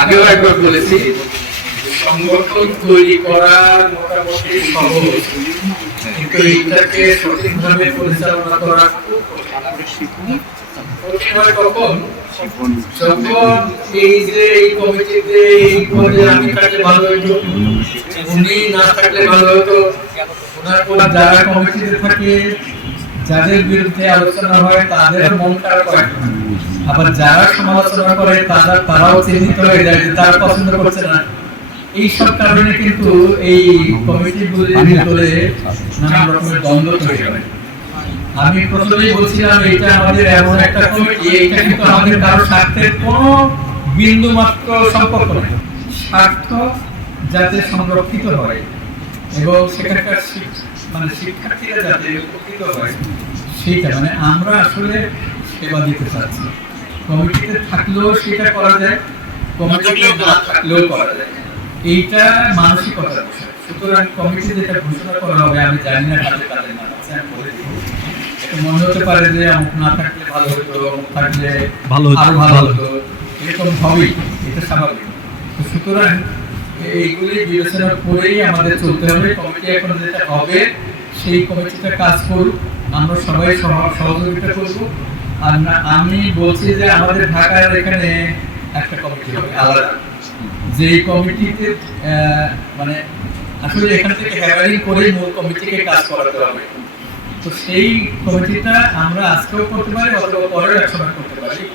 আগেও একবার বলেছি সংগঠন তৈরি করা মোটামুটি সহজ, কিন্তু এইটাকে সঠিকভাবে পরিচালনা করা খুব কঠিন হয়। কখন? যখন এই যে এই কমিটিতে এই পদে আমি থাকলে ভালো হতো, উনি না থাকলে ভালো হতো, ওনার পর যারা কমিটিতে থাকে যাদের বিরুদ্ধে আলোচনা হয় তাদের মন খারাপ হয়, আবার যারা সমালোচনা করে তারাও চিহ্নিত হয়ে যায় যে তারা পছন্দ করছে না। এই সব কারণে কিন্তু এই কমিটিগুলির ভিতরে নানা রকমের দ্বন্দ্ব তৈরি হয়। আমি প্রথমেই বলছিলাম এটা আমাদের এমন একটা কমিটি, এটা কিন্তু আমাদের কারো স্বার্থের কোনো বিন্দু মাত্র সম্পর্ক নেই। স্বার্থ যাতে সংরক্ষিত হয় এবং সেখানকার শিক্ষার্থীরা যাতে উপকৃত হয় সেইটা, মানে আমরা আসলে সেবা দিতে চাচ্ছি। কমিটিতে থাকলেও সেটা করা যায়, কমিটিতে না থাকলেও করা যায়, এইটা মানসিকতার বিষয়। সুতরাং কমিটি যেটা ঘোষণা করা হবে, আমি জানি না কাদের নাম আছে, আমি বলে দিব। এটা মনে হতে পারে যে অমুক না থাকলে ভালো হতো, অমুক থাকলে আরো ভালো হতো, এরকম হবেই, এটা স্বাভাবিক। সুতরাং এইগুলি বিবেচনা করেই আমাদের চলতে হবে। কমিটি এখন যেটা হবে সেই কমিটিটা কাজ করুক, আমরা সবাই সহযোগিতা করব। আর আমি বলছি যে আমাদের ঢাকার এখানে একটা কমিটি হবে আলাদা, যে কমিটিতে মানে আসলে এখান থেকে হ্যাভারিং করে মূল কমিটিকে কাজ করাতে হবে। তো সেই কমিটিটা আমরা আজকেও করতে পারি অথবা পরের এক সময় করতে পারি।